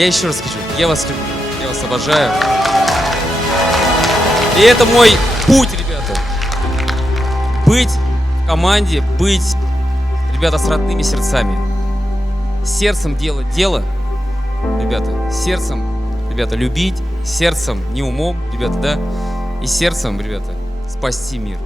Я еще раз хочу, я вас люблю, я вас обожаю. И это мой путь, ребята. Быть в команде, быть, ребята, с родными сердцами. Сердцем делать дело, ребята, сердцем, ребята, любить, сердцем, не умом, ребята, да, и сердцем, ребята, спасти мир.